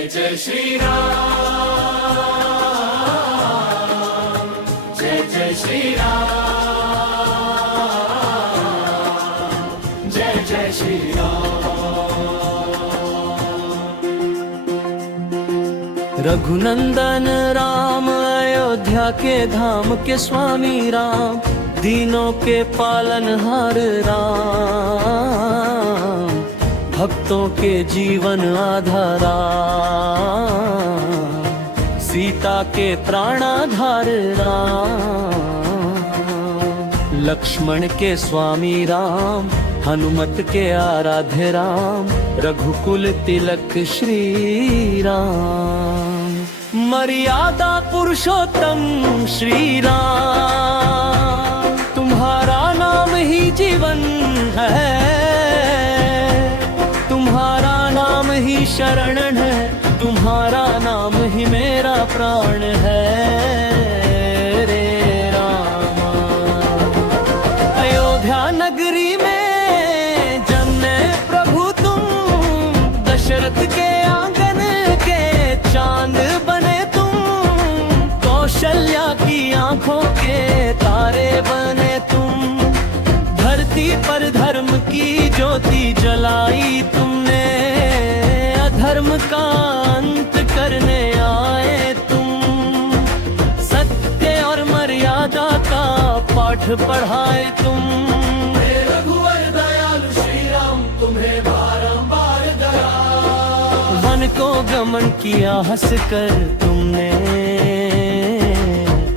जय जय श्री राम, जय जय श्री राम, जय जय श्री राम। रघुनंदन राम, अयोध्या के धाम के स्वामी राम, दीनों के पालनहार राम, भक्तों के जीवन आधारा, सीता के प्राणाधार राम, लक्ष्मण के स्वामी राम, हनुमत के आराध्य राम, रघुकुल तिलक श्री राम, मर्यादा पुरुषोत्तम श्री राम, तुम्हारा नाम ही जीवन है, तुम्हारा नाम ही शरण है, तुम्हारा नाम ही मेरा प्राण है रे रामा। अयोध्या नगरी में जन्मे प्रभु तुम, दशरथ के आंगन के चांद बने तुम, कौशल्या की आंखों के तारे बने तुम, धरती पर धर्म की ज्योति जलाई तुमने, अधर्म का अंत करने आए तुम, सत्य और मर्यादा का पाठ पढ़ाए तुम। रघुवर दयालु श्री राम, तुम्हें बारंबार दया, वन को गमन किया हंस कर तुमने,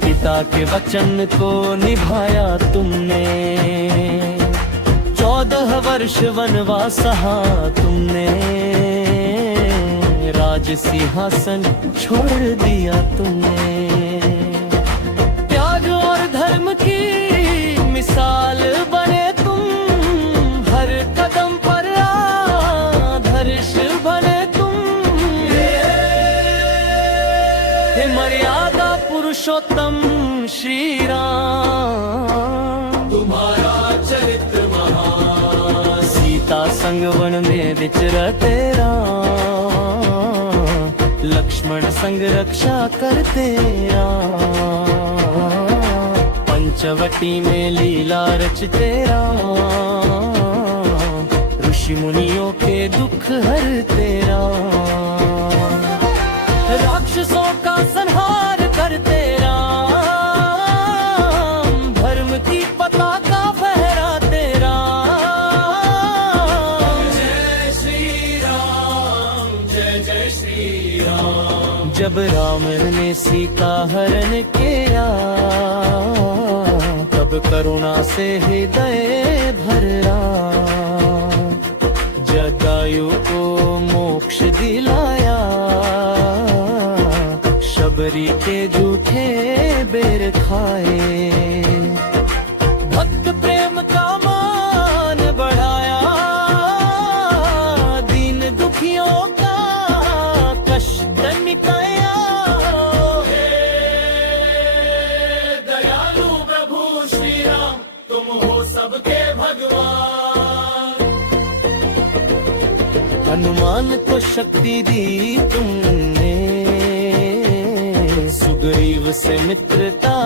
पिता के वचन को निभाया तुमने, 14 वर्ष वनवास सहा तुमने, राज सिंहासन छोड़ दिया तुमने, त्याग और धर्म की मिसाल बने तुम, हर कदम पर आदर्श बने तुम, हे मर्यादा पुरुषोत्तम श्री राम, तुम्हारा चरित्र महान, सीता संग वन में विचरते राम, लक्ष्मण संग रक्षा करते राम, पंचवटी में लीला रचते राम, ऋषि मुनियों के दुख हरते राम, राक्षसों का संहार करते राम, धर्म की पताका फहराते राम। जय श्री राम, जय जय श्री राम। जब रावण ने सीता हरण किया, तब करुणा से हृदय भरा, जटायु को मोक्ष दिलाया, शबरी के झूठे बेर खाए, भक्त प्रेम का मान बढ़ाया, दीन दुखियों का कष्ट मिटाया। हे दयालु प्रभु श्री राम, तुम हो सबके भगवान, हनुमान को शक्ति दी तुमने, सुग्रीव से मित्रता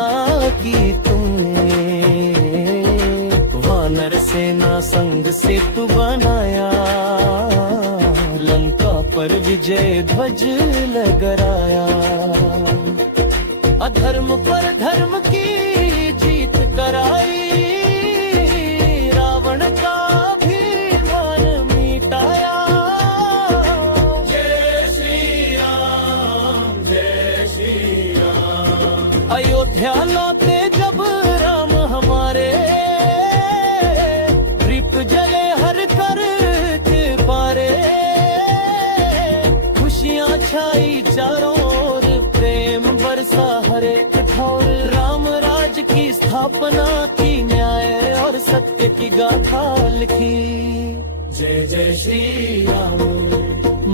की तुमने, वानर सेना संग सेतु बनाया, लंका पर विजय ध्वज लहराया, अधर्म पर धर्म की जीत कराई, रावण का अभिमान मिटाया। जय श्री राम, जय श्री राम। अयोध्या लौटे जब राम हमारे, दीप जले हर कर के पारे, खुशियाँ छाई चारों ओर, प्रेम बरसा हर एक ठौर, राम राज की स्थापना की, न्याय और सत्य की गाथा लिखी। जय जय श्री राम,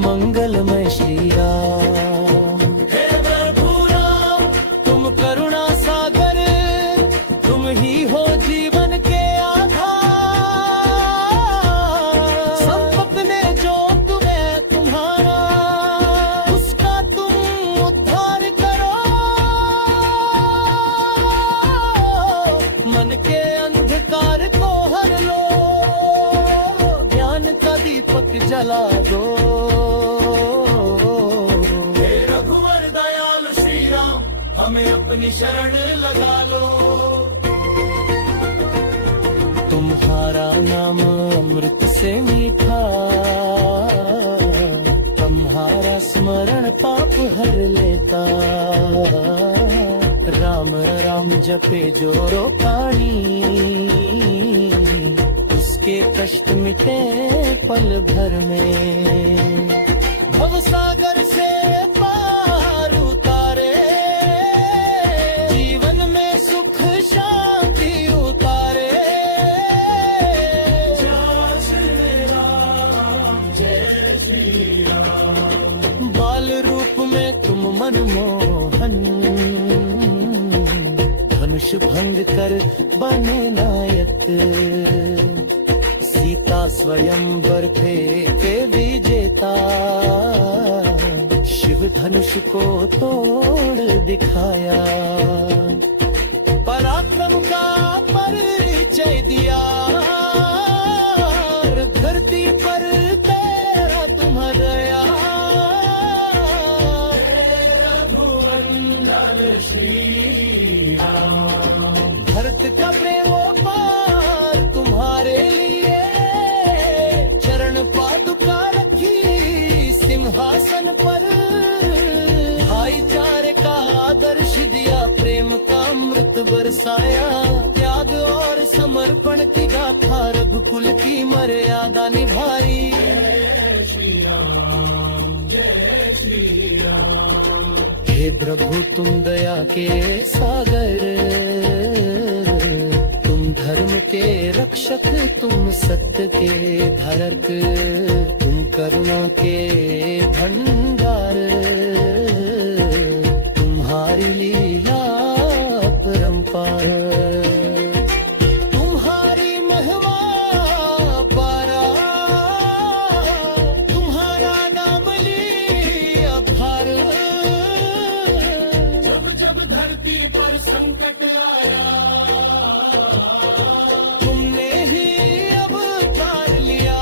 मंगलमय श्री राम। हे प्रभु राम, तुम करुणा सागर, तुम ही हो जीवन के आधार, संपत ने जो तुम्हें तुम्हारा, चला दो। हे रघुवर दयाल श्री राम, हमें अपनी शरण लगा लो। तुम्हारा नाम अमृत से मीठा, तुम्हारा स्मरण पाप हर लेता। राम राम जपे जो रोकाणी, उसके कष्ट मिटे पल भर में। भवसागर से पार उतारे, जीवन में सुख शांति उतारे। जय श्री राम, जय श्री राम। बाल रूप में तुम मनमोहन, धनुष भंग कर बने नायक। सीता स्वयंवर फेंके विजेता, शिव धनुष को तोड़ दिखाया। पराक्रम का परिचय दिया, धरती पर तेरा तुम दया। रघुवंदन श्री राम, भरत का प्रेमोपार तुम्हारे लिए, चरण पादुका रखी सिंहासन पर। भाईचारे का आदर्श दिया, प्रेम का अमृत बरसाया। त्याग और समर्पण की गाथा, रघुकुल की मर्यादा निभाई। जय श्री राम, जय श्री राम। हे प्रभु तुम दया के सागर, तुम धर्म के रक्षक, तुम सत्य के धारक, तुम करुणा के भंडार। तुम्हारी लीला परंपार, तुम्हारी महिमा पारा। तुम्हारा नाम लिया भार, जब जब धरती पर संकट आया, तुमने ही अवतार लिया।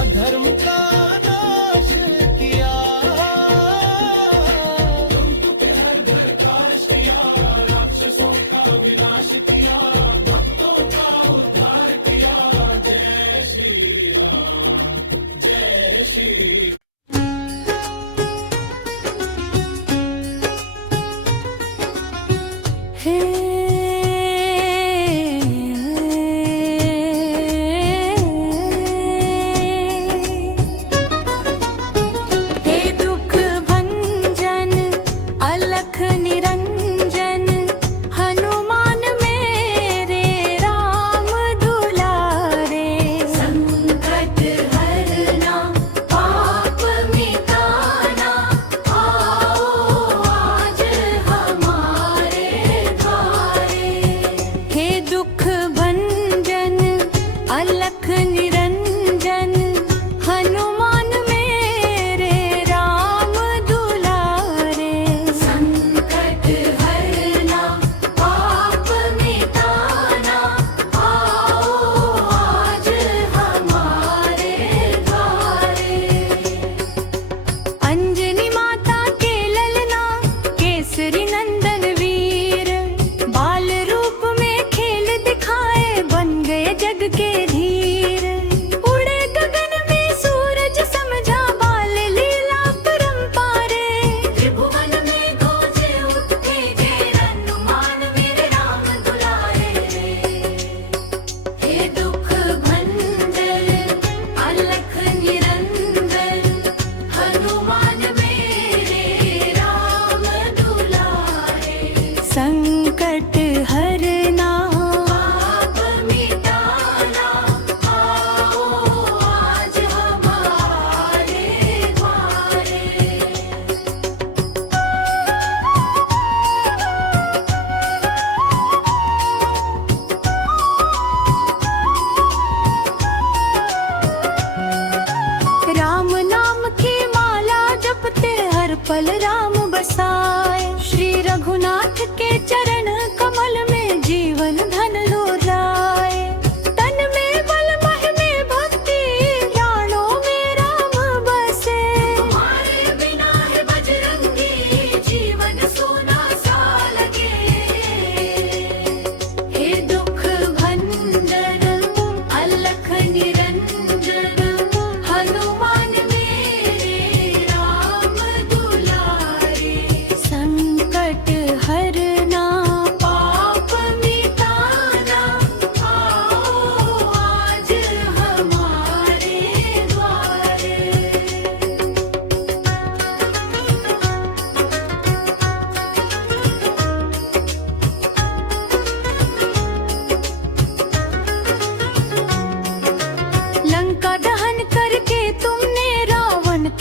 अधर्म का नाश किया, तुमके हर घर का किया, राक्षसों का विनाश किया, भक्तों का उद्धार किया। जय श्री राम, जय श्री हे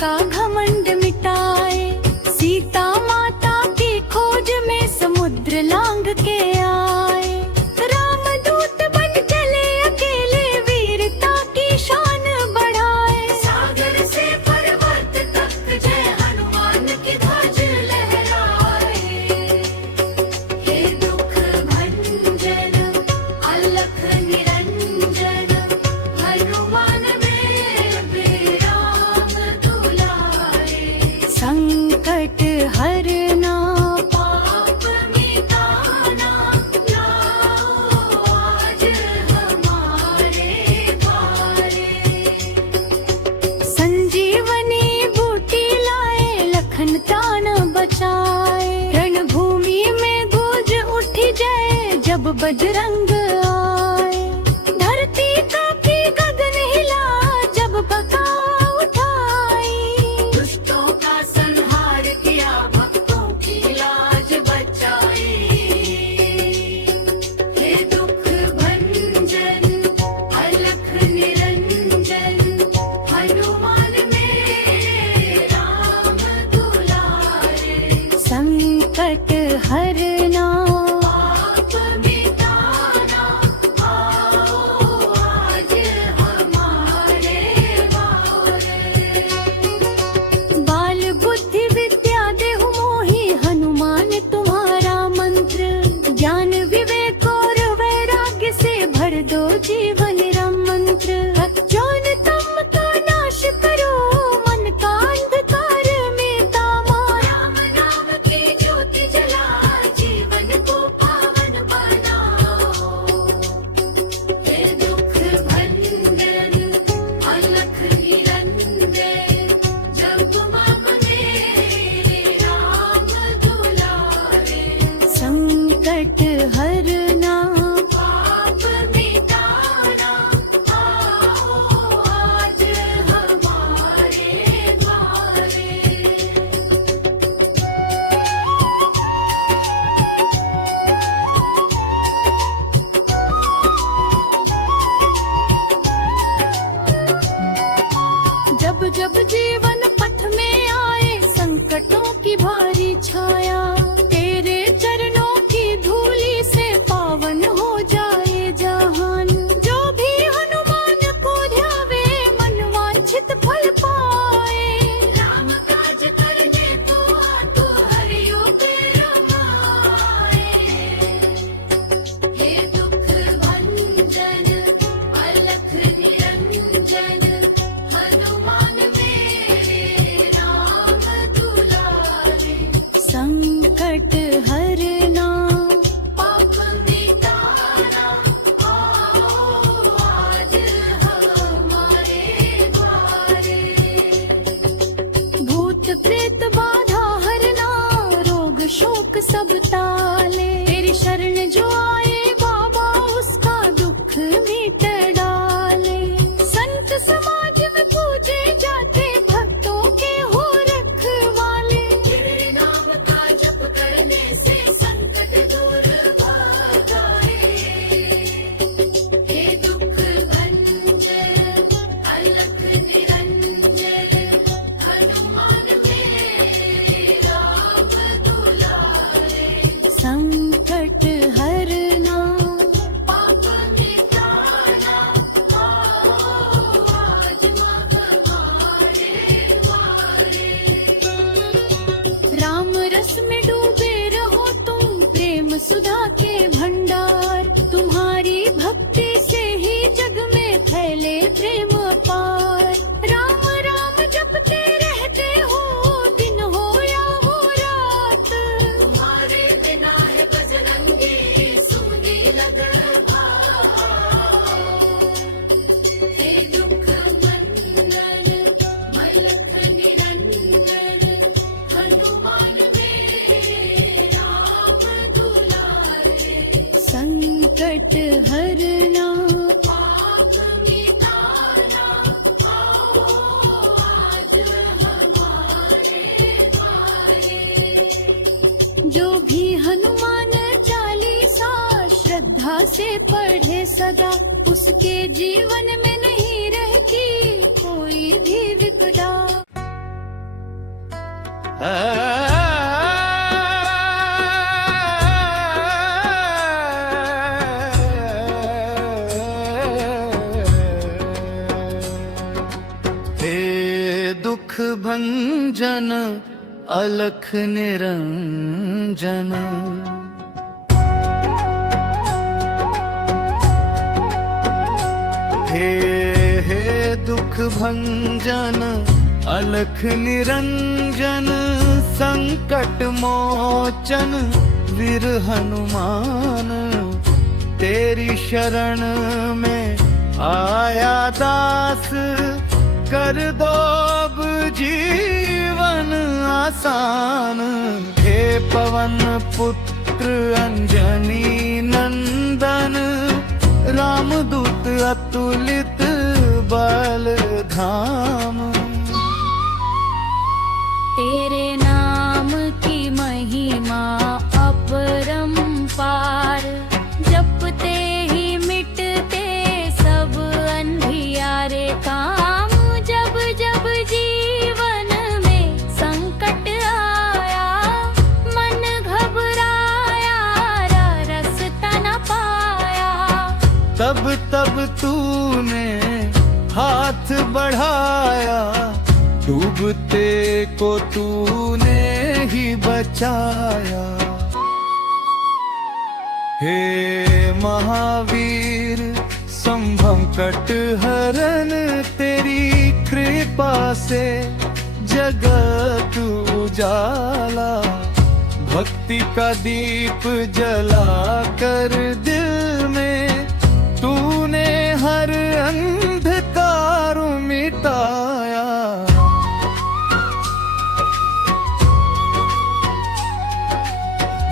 का घमंड मिटाए। सीता माता की खोज में समुद्र लांग के आए। रामदूत बन चले अकेले वीरता की शान बढ़ाए। सागर से पर्वत तक जय हनुमान की ध्वज लहराए। हे दुख भंजन अलख निरंजन हनुमान मेरे राम दुलारे। संकट हरना पाप मिटाना लाओ आज हमारे द्वारे। संजीवनी बूटी लाए लखन प्राण बचाए। रणभूमि में गूंज उठी जय जब बजरंग आए। धरती कांपी गगन हिला जब बका उठाई। दुष्टों का संहार किया भक्तों की लाज बचाई। हे दुख भंजन अलख निरंजन हनुमान मेरे राम दुलारे। संकट हरना पाप मिटाना आओ आज हमारे द्वारे। बाल बुद्धि विद्या देहु मोहि हनुमान तुम्हारा मंत्र। ज्ञान विवेक और वैराग्य से भर दो जीवन राम मंत्र। अज्ञान तम का नाश करो मन का अंधकार मिटाओ। राम नाम की ज्योति जला जीवन को पावन बनाओ। हे दुख भंजन अलख निरंजन जगमग मेरे राम दुलारे। संकट हरना पाप मिटाना आओ आज हमारे द्वारे। जब जब जीवन पथ में आए संकटों की भारी छाया। तेरे चरणों की धूली से पावन हो जाए जहान। जो भी हनुमान को ध्यावे मन वांछित फल पाए। राम काज करने को आतु हरियो पे रमाए। हे दुख भंजन अलख निरंजन हनुमान मेरे राम दुलारे। संकट हरना पाप मिटाना आओ आज हमारे द्वारे। भूत प्रेत बाधा हरना रोग शोक सब टाले। तेरी शरण जो आए बाबा उसका दुख मिट डाले। संत समाज में पूजे जाते भक्तों के हो रखवाले। तेरे नाम का जप करने से संकट दूर भागाए। हे दुख भंजन अलख निरंजन हनुमान मेरे राम दुलारे। संकट हरना पाप मिटाना आओ आज हमारे द्वारे। राम रस में डूबे रहो तुम प्रेम सुधा के भंडार। तुम्हारी भक्ति से ही जग में फैले प्रेम अपार। राम राम जपते रहते हो दिन हो या हो रात। तुम्हारे बिना है बजरंगी सुनी लगन भाव। हे दुख भंजन अलख निरंजन हनुमान मेरे राम दुलारे। संकट हरना पाप मिटाना आओ आज हमारे द्वारे। जो भी हनुमान चालीसा श्रद्धा से पढ़े सदा। उसके जीवन में नहीं रहती कोई भी विपदा। हे दुख भंजन अलख निरंजन, हे दुख भंजन अलख निरंजन, संकट मोचन वीर हनुमान, तेरी शरण में आया दास, कर दो अब जीवन आसान। हे पवन पुत्र अंजनी नंदन, रामदूत अतुलित बल धाम। तेरे नाम की महिमा अपरंपार, जपते ही मिटते सब अंधियारे काम। जब जब जीवन में संकट आया, मन घबराया, रास्ता न पाया, तब तब तूने हाथ बढ़ाया, डूबते को तूने ही बचाया। हे महावीर संभंकट हरन, तेरी कृपा से जगत उजाला। भक्ति का दीप जला कर दिल में तूने हर अंधकार मिटाया।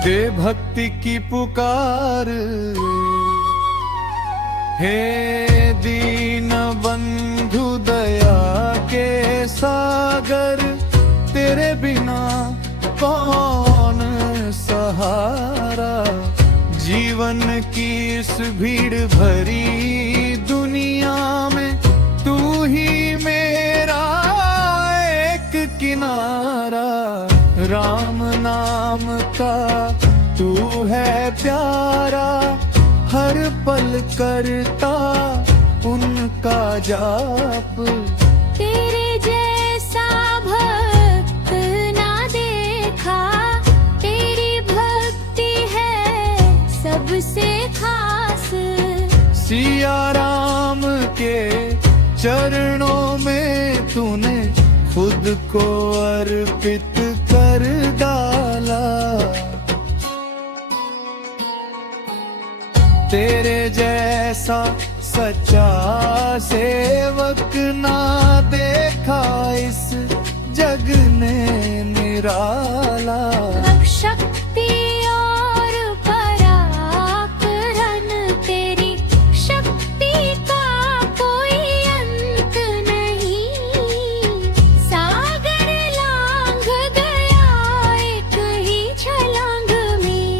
दे भक्ति की पुकार, हे दीन बंधु दया के सागर, तेरे बिना कौन सहारा। जीवन की इस भीड़ भरी दुनिया में तू ही मेरा एक किनारा। राम नाम का तू है प्यारा, हर पल करता उनका जाप। तेरे जैसा भक्त ना देखा, तेरी भक्ति है सबसे खास। सिया राम के चरणों में तूने खुद को अर्पित कर डाला। तेरे जैसा सच्चा सेवक ना देखा इस जग ने निराला। शक्ति और पराक्रम तेरी, शक्ति का कोई अंत नहीं। सागर लांघ गया एक ही छलांग में।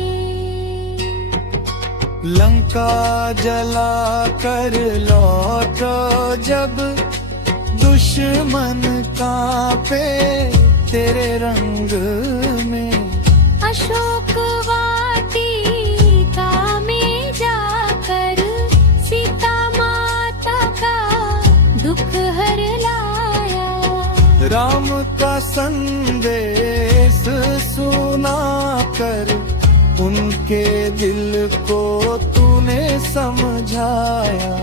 लंका जला कर लौटो जब, दुश्मन कांपे तेरे रंग में। अशोक वाटिका में जाकर सीता माता का दुख हर लाया। राम का संदेश सुना कर उनके दिल को तूने समझाया।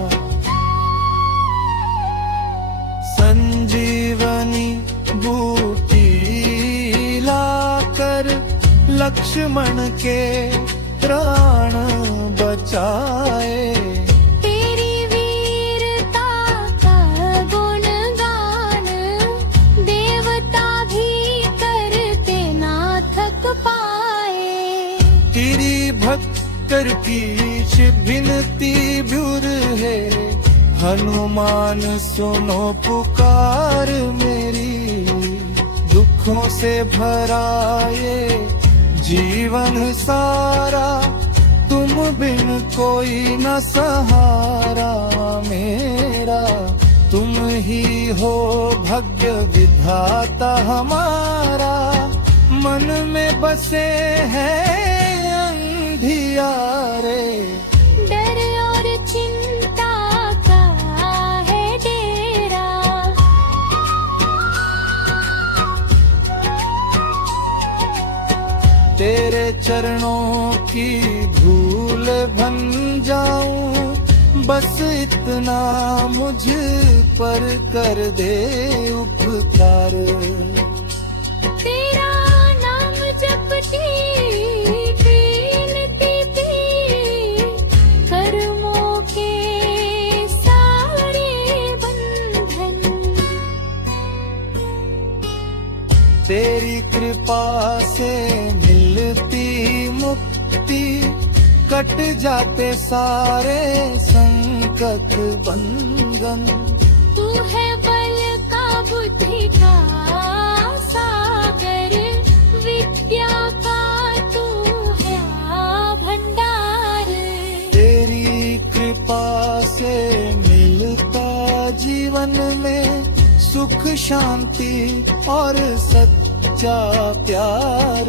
संजीवनी बूटी लाकर लक्ष्मण के प्राण बचाए। तेरी वीरता का गुणगान देवता भी करते ना थक पाए। तेरी भक्तर की विनती व्युर है, हनुमान सुनो पुकार मेरी। दुखों से भरा ये जीवन सारा, तुम बिन कोई न सहारा मेरा। तुम ही हो भाग्य विधाता हमारा। मन में बसे हैं अंधियारे। डर और चिंता का है डेरा, तेरे चरणों की धूल बन जाऊं, बस इतना मुझ पर कर दे उपकार। तेरा नाम जपती कीर्ति थी, कर्मों के सारे बंधन तेरी कृपा से मिलती मुक्ति, कट जाते सारे संकट बंधन। तू है बल का बुद्धि का सागर, विद्या का तू है भंडार। तेरी कृपा से मिलता जीवन में सुख शांति और सच्चा प्यार।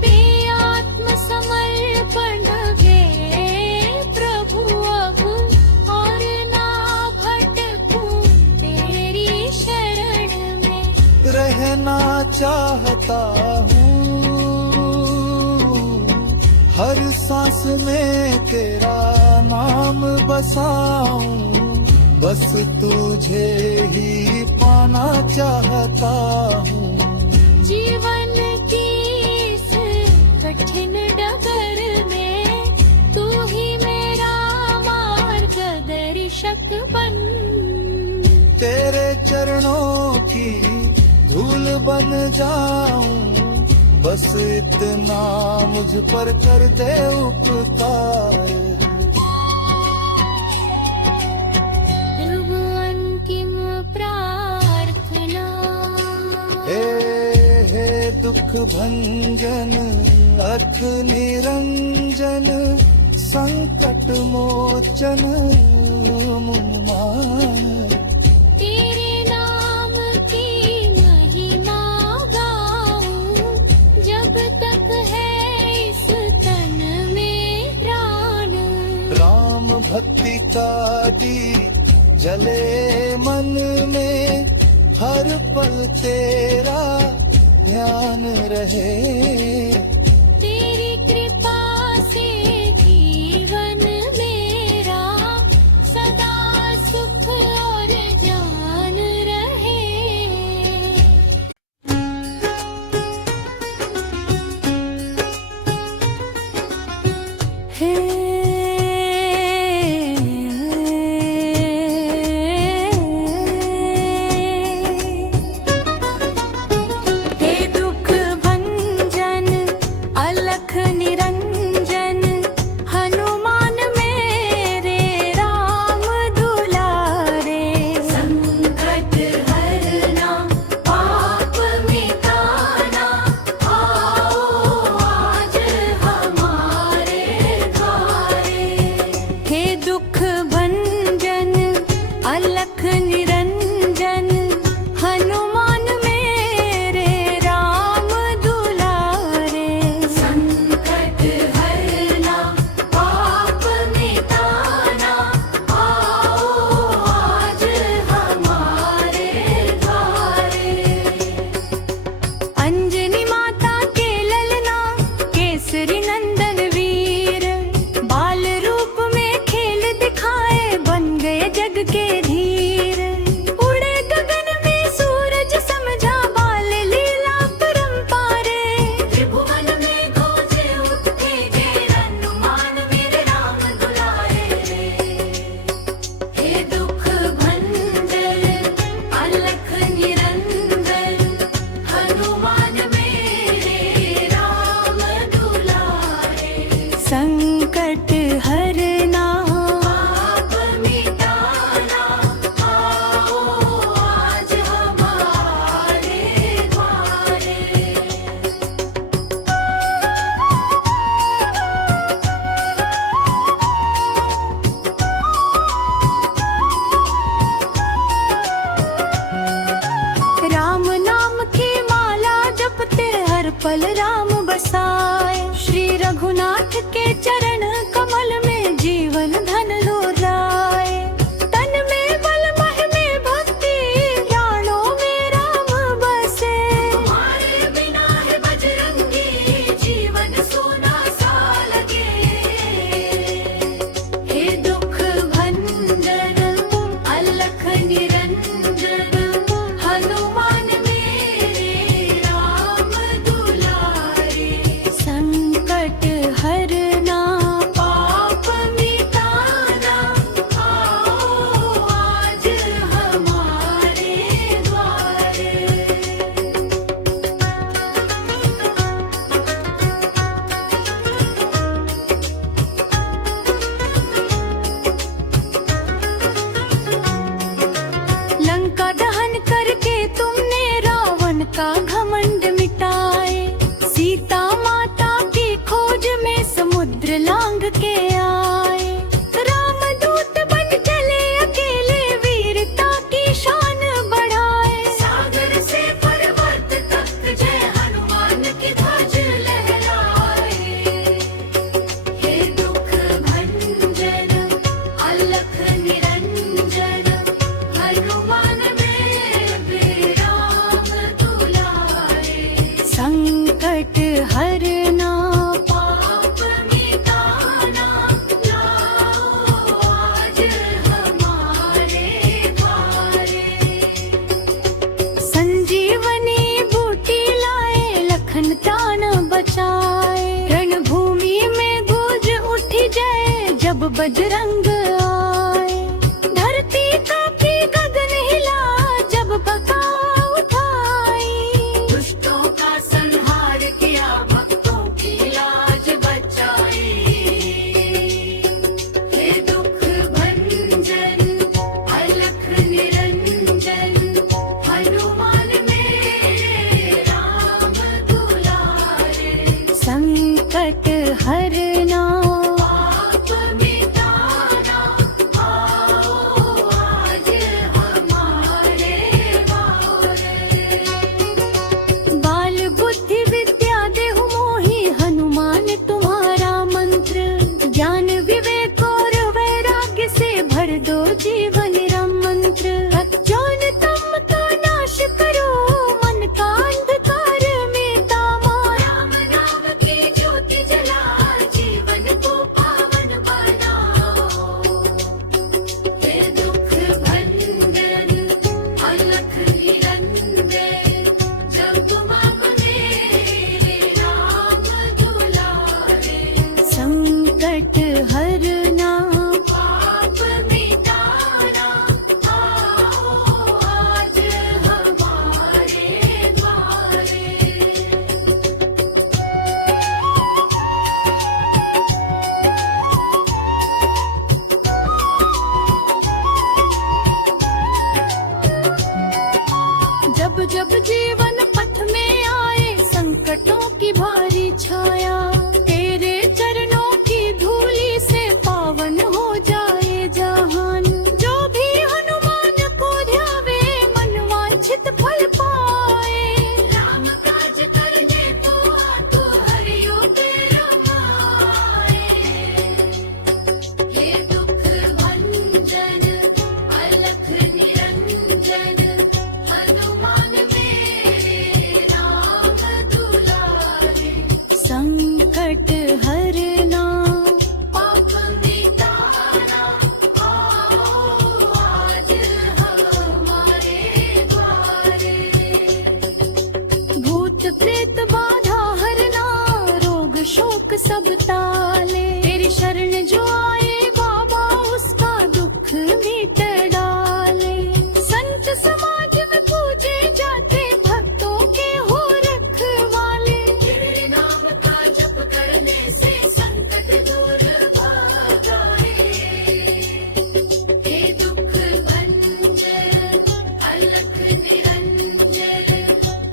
पे आत्म समर्पण गे प्रभु अब, और ना भटकूं तेरी शरण में। रहना चाहता हूँ हर सांस में तेरा नाम बसाऊं, बस तुझे ही पाना चाहता हूँ। जीवन की इस कठिन डगर में तू ही मेरा मार्गदर्शक बन। तेरे चरणों की धूल बन जाऊं, बस इतना मुझ पर कर दे उपकार। प्रभु अंतिम प्रार्थना, हे दुख भंजन अख निरंजन, संकट मोचन मुमान। तेरे नाम की महिमा गाऊं, जब तक है इस तन में प्राण। राम भक्ति का दी जले मन में, हर पल तेरा ध्यान रहे। तेरी कृपा से जीवन मेरा सदा सुख और ज्ञान रहे। हे दुख भंजन बलराम बसाए। श्री रघुनाथ के चरण कमल में जीवन धन लुराए। तन में बल मह में भक्ति प्राणों में राम बसे। तुम्हारे बिना है बजरंगी जीवन सोना सा लगे। हे दुख भंजन अलख निरंजन हनुमान मेरे राम दुलारे। संकट हरना पाप मिटाना आओ आज हमारे द्वारे। लंका दहन करके तुमने रावण का घमंड मिटाए। सीता माता की खोज में समुद्र लांग के आए। रामदूत बन चले अकेले वीरता की शान बढ़ाए। सागर से पर्वत तक जय हनुमान की ध्वज लहराए। हे दुख भंजन अलख निरंजन हनुमान मेरे राम दुलारे। संकट हरना पाप मिटाना लाओ आज हमारे द्वारे। संजीवनी बूटी लाए लखन प्राण बचाए। रणभूमि में गूंज उठी जय जब बजरंग आए। धरती कांपी गगन हिला जब बका उठाई। दुष्टों का संहार किया भक्तों की लाज बचाई। हे दुख भंजन अलख निरंजन हनुमान मेरे राम दुलारे। संकट हरना पाप मिटाना आओ आज हमारे द्वारे। बाल बुद्धि विद्या देहु मोहि हनुमान तुम्हारा मंत्र। ज्ञान विवेक और वैराग्य से भर दो जीवन राम मंत्र। अज्ञान तम का नाश करो मन का अंधकार मिटावा। राम नाम की ज्योति जला जीवन को पावन बनाओ। हे दुख भंजन अलख निरंजन जब माम मेरे राम दुलारे। संकट हरना पाप मिटाना आओ आज हमारे द्वारे। जब जब जीवन पथ में आए संकटों की भारी छाया। तेरे चरणों की धूली से पावन हो जाए जहान। जो भी हनुमान को ध्यावे मन वांछित फल पाए। राम काज करने को आतु हरियो पे रमाए। हे दुख भंजन अलख निरंजन हनुमान मेरे राम दुलारे। संकट हरना पाप मिटाना आओ आज हमारे द्वारे। भूत प्रेत बाधा हरना रोग शोक सब टाले। तेरी शरण जो आए बाबा उसका दुख मिट डाले। संत समाज में पूजे जाते भक्तों के हो रखवाले। तेरे नाम का जप करने से संकट दूर भागाए। हे दुख भंजन अलख निरंजन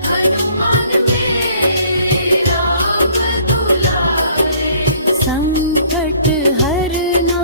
हनुमान मेरे राम दुलारे। संकट हरना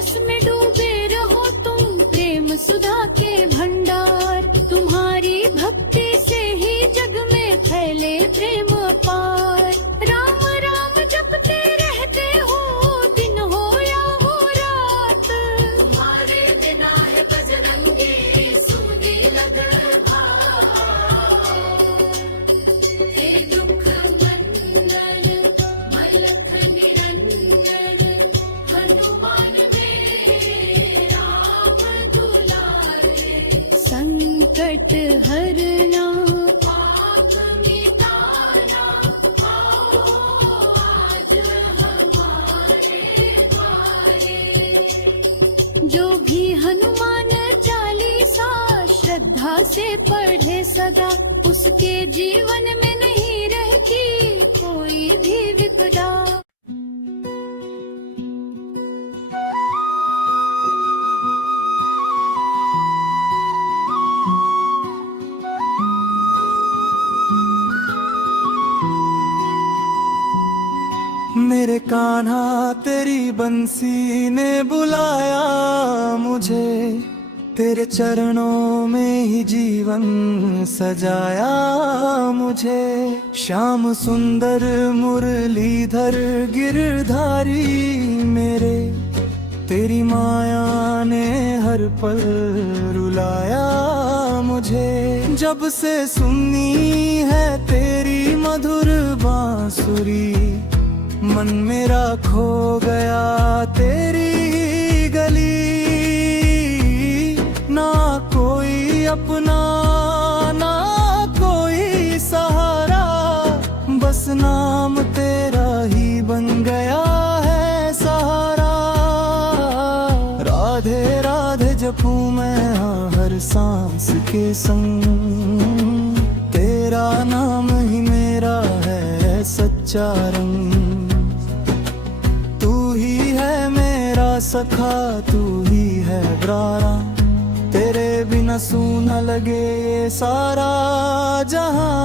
रस में डूबे रहो तुम प्रेम सुधा के भंडार। तुम्हारी भक्ति से ही जग में फैले प्रेम अपार। राम राम जपते रहते हो दिन हो या हो रात। तुम्हारे बिना है बजरंगी सूदी लगन भाव। हे दुख मंदन मलख निरंजन हनुमान मेरे राम दुलारे। संकट हरना पाप मिटाना आओ आज हमारे द्वारे। जो भी हनुमान चालीसा श्रद्धा से पढ़े सदा, उसके जीवन में नहीं रहती कोई भी विपदा। मेरे कान्हा तेरी बंसी ने बुलाया मुझे, तेरे चरणों में ही जीवन सजाया मुझे। श्याम सुंदर मुरलीधर गिरधारी मेरे, तेरी माया ने हर पल रुलाया मुझे। जब से सुनी है तेरी मधुर बांसुरी, मन मेरा खो गया तेरी गली। ना कोई अपना ना कोई सहारा, बस नाम तेरा ही बन गया है सहारा। राधे राधे जपूं मैं हर सांस के संग, तेरा नाम ही मेरा है सच्चा रंग। सखा तू ही है ब्रारा, तेरे बिना सूना लगे ये सारा जहां।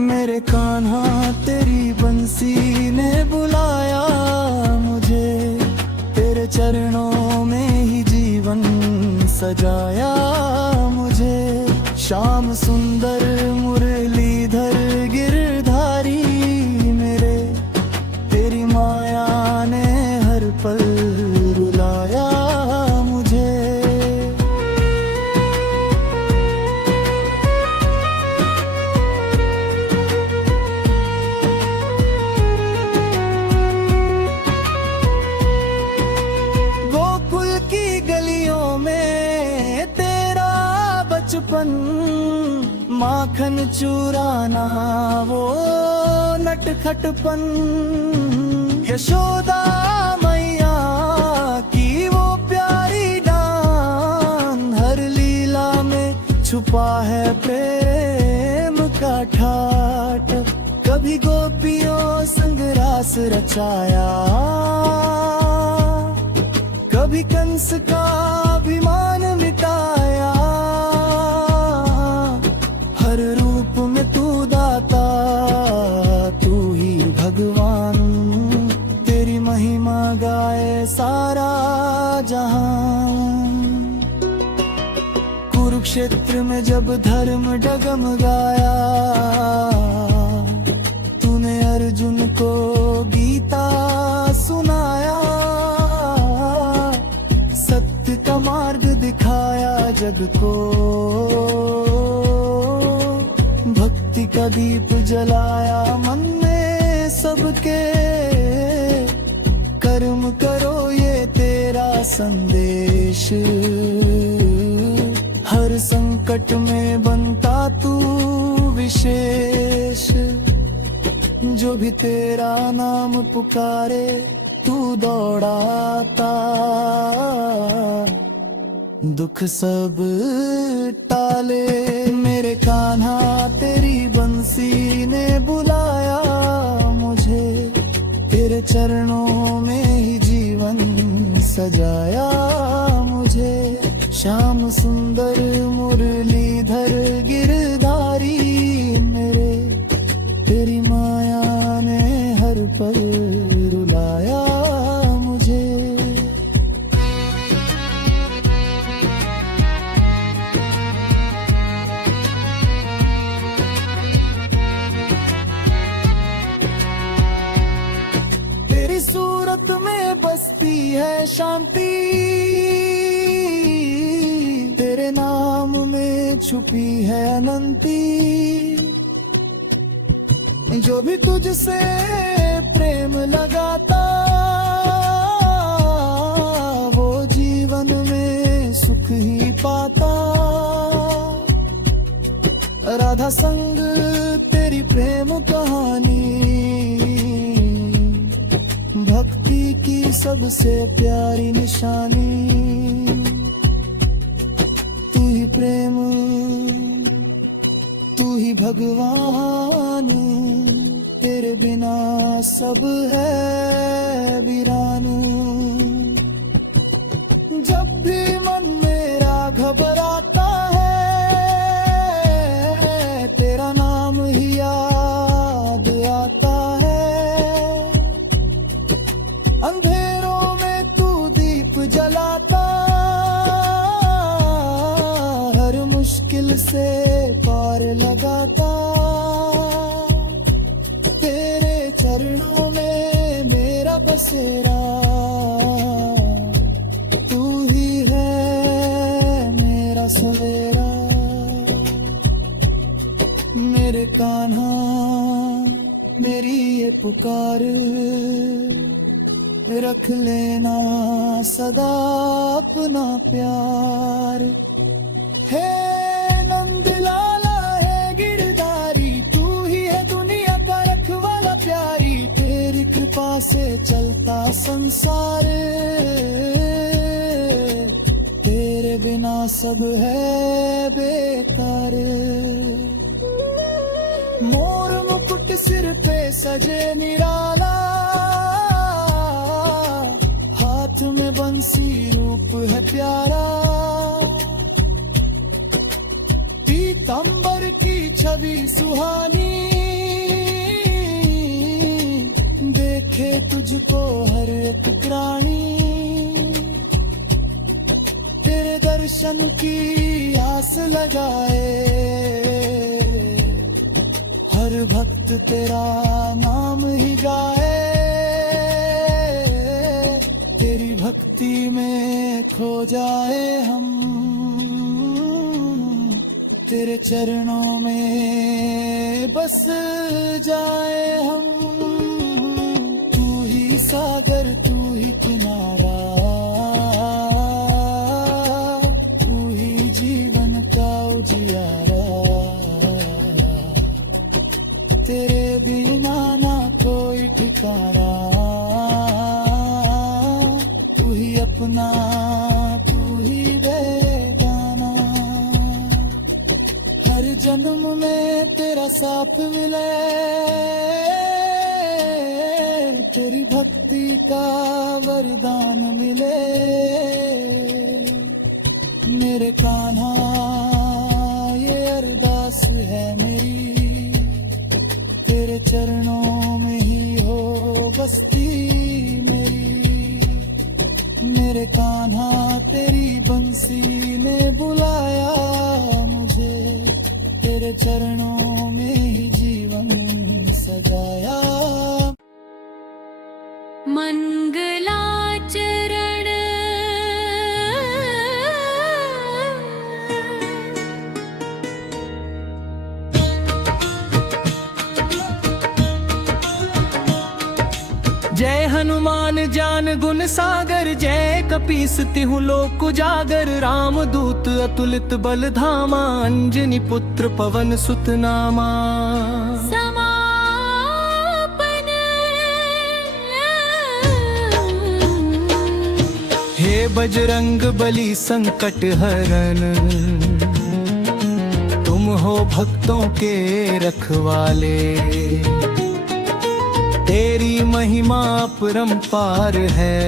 मेरे कान्हा तेरी बंसी ने बुलाया मुझे, तेरे चरणों में ही जीवन सजाया मुझे। श्याम सुंदर मुरलीधर गिरधारी मेरे, तेरी माया ने हर पल रुलाया मुझे। गोकुल की गलियों में तेरा बचपन, माखन चुराना वो नटखटपन। यशोदा मैया की वो प्यारी डान, हर लीला में छुपा है प्रेम का ठाठ। कभी गोपियों संग रास रचाया, कभी कंस का अभिमान मिटाया। हर रूप में तू दाता तू ही भगवान, तेरी महिमा गाए सारा जहां। कुरुक्षेत्र में जब धर्म डगमगाया, तूने अर्जुन को गीता सुनाया। सत्य का मार्ग दिखाया जग को, भक्ति का दीप जलाया मन में सबके। कर्म करो ये तेरा संदेश, हर संकट में बनता तू विशेष। जो भी तेरा नाम पुकारे तू दौड़ाता, दुख सब टाले। मेरे कान्हा तेरी बंसी ने बुलाया मुझे, तेरे चरणों में ही जीवन सजाया मुझे। श्याम सुंदर मुरलीधर गिरधारी मेरे, तेरी माया ने हर पल रुलाया मुझे। अमृत में बसती है शांति, तेरे नाम में छुपी है अनंती। जो भी तुझसे प्रेम लगाता वो जीवन में सुख ही पाता। राधा संग तेरी प्रेम कहानी, भक्ति की सबसे प्यारी निशानी। तू ही प्रेम, तू ही भगवान, तेरे बिना सब है वीरान। जब भी मन मेरा घबराता है, तेरा नाम ही याद आता है। अंधेरों में तू दीप जलाता, हर मुश्किल से पार लगाता। तेरे चरणों में मेरा बसेरा, तू ही है मेरा सवेरा। मेरे कान्हा मेरी ये पुकार, रख लेना सदा अपना प्यार। हे नंद लाला है गिरधारी, तू ही है दुनिया का रखवाला प्यारी। तेरी कृपा से चलता संसार, तेरे बिना सब है बेकार। मोर मुकुट सिर पे सजे निराला, हाथ में बंसी रूप है प्यारा। पीतांबर की छवि सुहानी, देखे तुझको हर एक प्राणी। तेरे दर्शन की आस लगाए, हर भक्त तेरा नाम ही गाए। तेरी भक्ति में खो जाए हम, तेरे चरणों में बस जाए हम। तू ही सागर, तू ही किनारा, तू ही जीवन का उजियारा। तेरे बिना ना कोई ठिकाना, तू ही अपना, तू ही बेगाना। हर जन्म में तेरा साथ मिले, तेरी भक्ति का वरदान मिले। मेरे कान्हा ये अरदास है मेरी, तेरे चरणों में ही हो बस्ती मेरी। मेरे कान्हा तेरी बंसी ने बुलाया मुझे, तेरे चरणों में ही जीवन सजाया। मंगलाचरण जय हनुमान ज्ञान गुण सागर, जय कपीस तिहु लोक उजागर। राम दूत अतुलित बल धामा, अंजनी पुत्र पवन सुत नामा। समापन हे बजरंग बली संकट हरन, तुम हो भक्तों के रखवाले। तेरी महिमा अपरंपार है,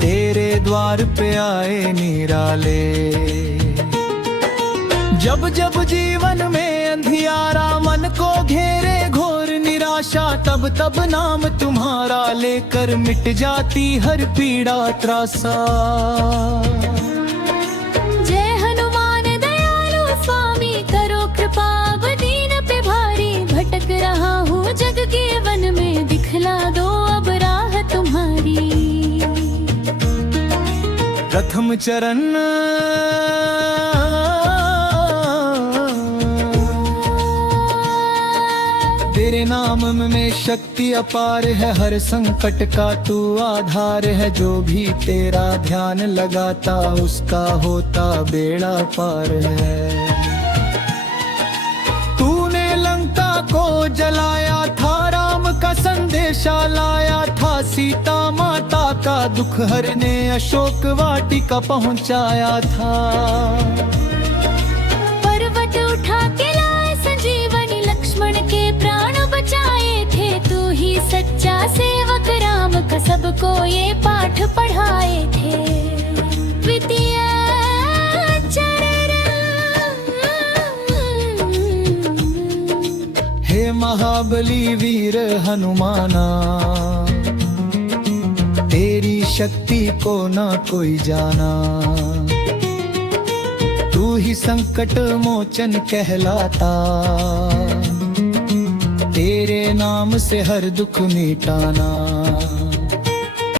तेरे द्वार पे आए निराले। जब जब जीवन में अंधियारा मन को घेरे घोर निराशा, तब तब नाम तुम्हारा लेकर मिट जाती हर पीड़ा त्रासा। जय हनुमान दयालु स्वामी, करो कृपा अब दीन पे भारी। भटक रहा हूँ जग के वन में, दिखला दो अब प्रथम चरण तेरे नाम में शक्ति अपार है, हर संकट का तू आधार है। जो भी तेरा ध्यान लगाता उसका होता बेड़ा पार है। तूने लंका को जलाया था, राम का संदेशा लाया था, सीता माता का दुख हरने अशोक वाटिका पहुंचाया था। पर्वत उठा के लाए संजीवनी, लक्ष्मण के प्राण बचाए थे। तू ही सच्चा सेवक राम का, सबको ये पाठ पढ़ाए थे। द्वितीय चरण हे महाबली वीर हनुमाना, तेरी शक्ति को ना कोई जाना। तू ही संकट मोचन कहलाता, तेरे नाम से हर दुख मिटाना।